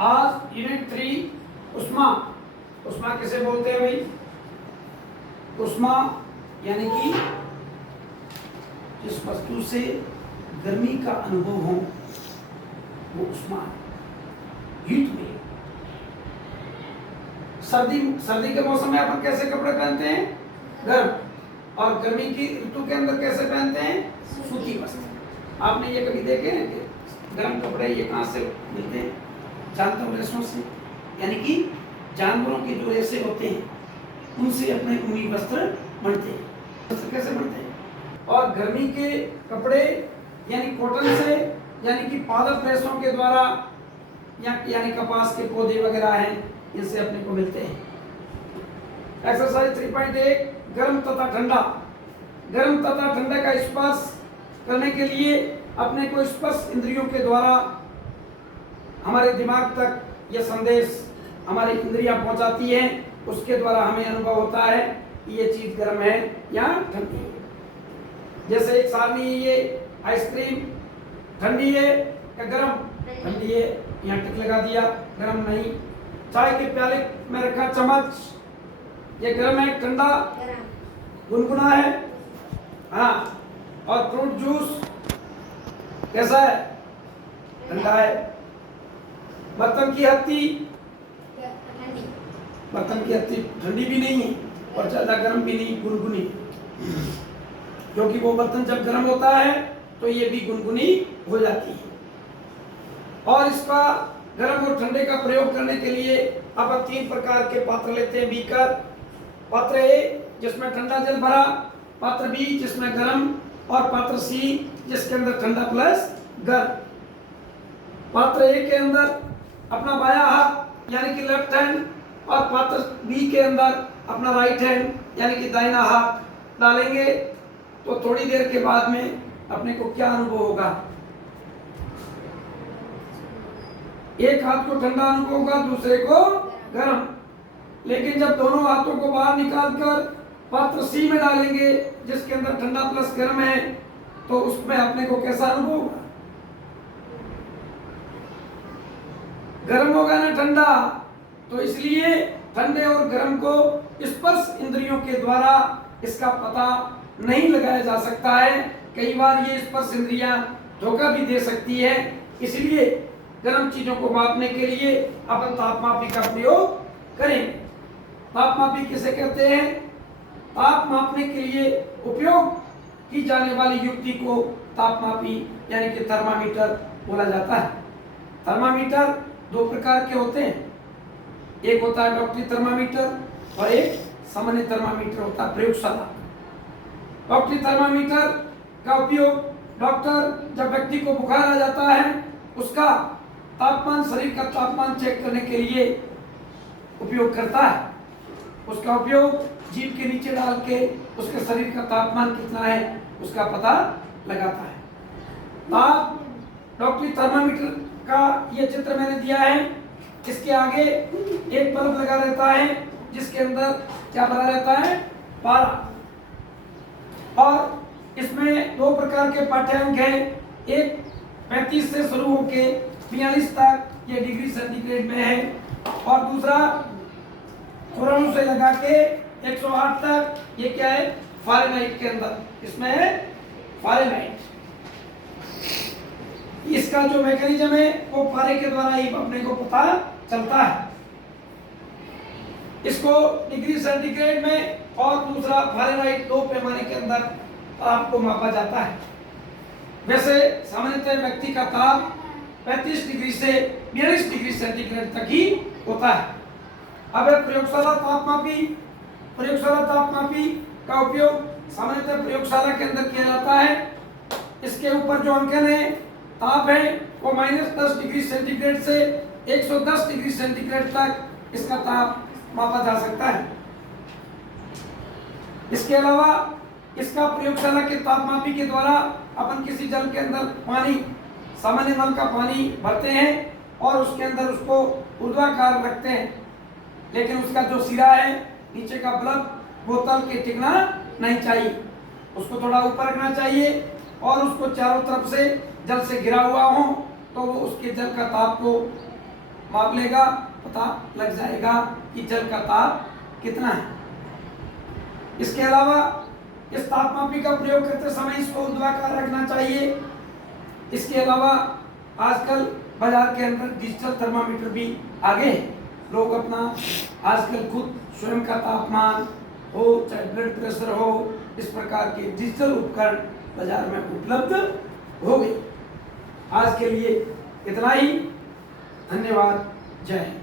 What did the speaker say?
आज यूनिट 3 उष्मा। उष्मा किसे बोलते हैं भाई? उष्मा यानी कि जिस वस्तु से गर्मी का अनुभव हो वो उष्मा है, हीट में। सर्दी के मौसम में अपन कैसे कपड़े पहनते हैं? गर्म। और गर्मी की ऋतु के अंदर कैसे पहनते हैं? सूती वस्त्र। आपने ये कभी देखे हैं कि गर्म कपड़े ये कहाँ से मिलते हैं? जानते हो? रेशों से, यानी कि जानवरों के जो रेशे होते हैं उनसे अपने ऊनी वस्त्र बनते हैं। वस्त्र कैसे बनते हैं? और गर्मी के कपड़े यानी कॉटन से, यानी कि पादप रेशों के द्वारा यानी कपास के पौधे वगैरह हैं, इनसे अपने को मिलते हैं। एक्सरसाइज 3.1 गर्म तथा ठंडा। गर्म तथा ठंडा का स्पर्श करने के लिए अपने को स्पर्श इंद्रियों के द्वारा हमारे दिमाग तक यह संदेश हमारी इंद्रियां पहुंचाती हैं, उसके द्वारा हमें अनुभव होता है कि ये चीज गर्म है या ठंडी है। जैसे एक सारणी, ये आइसक्रीम ठंडी है या गर्म? ठंडी है, यहाँ टिक लगा दिया, गर्म नहीं। चाय के प्याले में रखा चम्मच, ये गर्म है ठंडा? गुनगुना है। हाँ। और फ्रूट जूस कैसा है? ठंडा है। बर्तन की हत्ती, बर्तन की हत्ती ठंडी भी नहीं है और ज्यादा गर्म भी नहीं, गुनगुनी। क्योंकि वो बर्तन जब गर्म होता है तो ये भी गुनगुनी हो जाती है। और इसका गर्म और ठंडे का प्रयोग करने के लिए अपन 3 प्रकार के पात्र लेते हैं। बीकर, पात्र ए जिसमें ठंडा जल भरा, पात्र बी जिसमें गर्म, और पात्र सी जिसके अंदर ठंडा प्लस गर्म। पात्र ए के अंदर अपना बायां हाथ यानी कि लेफ्ट हैंड, और पात्र बी के अंदर अपना राइट हैंड यानी कि दाहिना हाथ डालेंगे तो थोड़ी देर के बाद में अपने को क्या अनुभव होगा? एक हाथ को ठंडा अनुभव होगा, दूसरे को गर्म। लेकिन जब दोनों हाथों को बाहर निकालकर पात्र सी में डालेंगे जिसके अंदर ठंडा प्लस गर्म है, तो उसमें अपने को कैसा अनुभव होगा? गर्म होगा ना ठंडा? तो इसलिए ठंडे और गर्म को स्पर्श इंद्रियों के द्वारा इसका पता नहीं लगाया जा सकता है। कई बार ये स्पर्श इंद्रियां धोखा भी दे सकती है। इसलिए गर्म चीजों को मापने के लिए अपन तापमापी का प्रयोग करें। तापमापी किसे कहते हैं? ताप मापने के लिए उपयोग की जाने वाली युक्ति को तापमापी यानी कि थर्मामीटर बोला जाता है। थर्मामीटर 2 प्रकार के होते हैं, एक होता है डॉक्टरी थर्मामीटर और एक सामान्य थर्मामीटर होता है प्रयोगशाला। डॉक्टरी थर्मामीटर का उपयोग डॉक्टर जब व्यक्ति को बुखार आ जाता है उसका तापमान, शरीर का तापमान चेक करने के लिए उपयोग करता है। उसका उपयोग जीभ के नीचे डाल के उसके शरीर का तापमान कितना है उसका पता लगाता है। आप डॉक्टरी थर्मामीटर का ये चित्र मैंने दिया है। इसके आगे एक बल्ब लगा रहता है जिसके अंदर क्या भरा रहता है? पारा। और इसमें 2 प्रकार के पाठ्यांक हैं। एक 35 से शुरू होके 42 तक ये डिग्री सेंटीग्रेड में है, और दूसरा कोरोना से लगा के 108 तक, ये क्या है? फ़ारेनहाइट के अंदर इसमें है फ़ारेनहाइट। इसका जो मैकेनिज्म है वो पारे के द्वारा ही अपने को पता चलता है। इसको डिग्री सेंटीग्रेड में और दूसरा फ़ारेनहाइट 2 पैमाने के अंदर ताप को मापा जाता है। वैसे सामान्यतः व्यक्ति का ताप 35 डिग्री से 42 डिग्री सेंटीग्रेड तक ही होता है। अब प्रयोगशाला तापमापी। प्रयोगशाला तापमापी का उपयोग सामान्यतः प्रयोगशाला के अंदर किया जाता है। इसके ऊपर जो अंकन है, ताप है, वो -10 डिग्री सेंटीग्रेड से 110 डिग्री सेंटीग्रेड तक इसका ताप मापा जा सकता है। इसके अलावा इसका प्रयोगशाला के तापमापी के द्वारा अपन किसी जल के अंदर पानी, सामान्य नल का पानी भरते हैं और उसके अंदर उसको ऊर्ध्वाकार रखते हैं, लेकिन उसका जो सिरा है नीचे का बल्ब बोतल के टिकना नहीं चाहिए, उसको थोड़ा ऊपर रखना चाहिए और उसको चारों तरफ से जल से घिरा हुआ हो तो वो उसके जल का ताप को माप लेगा, पता लग जाएगा कि जल का ताप कितना है। इसके अलावा इस तापमापी का प्रयोग करते समय इसको ऊर्ध्वाधर रखना चाहिए। इसके अलावा आजकल बाजार के अंदर डिजिटल थर्मामीटर भी आ गए। लोग अपना आजकल खुद स्वयं का तापमान हो चाहे ब्लड प्रेशर हो, इस प्रकार के डिजिटल उपकरण बाजार में उपलब्ध हो गए। आज के लिए इतना ही। धन्यवाद। जय हिंद।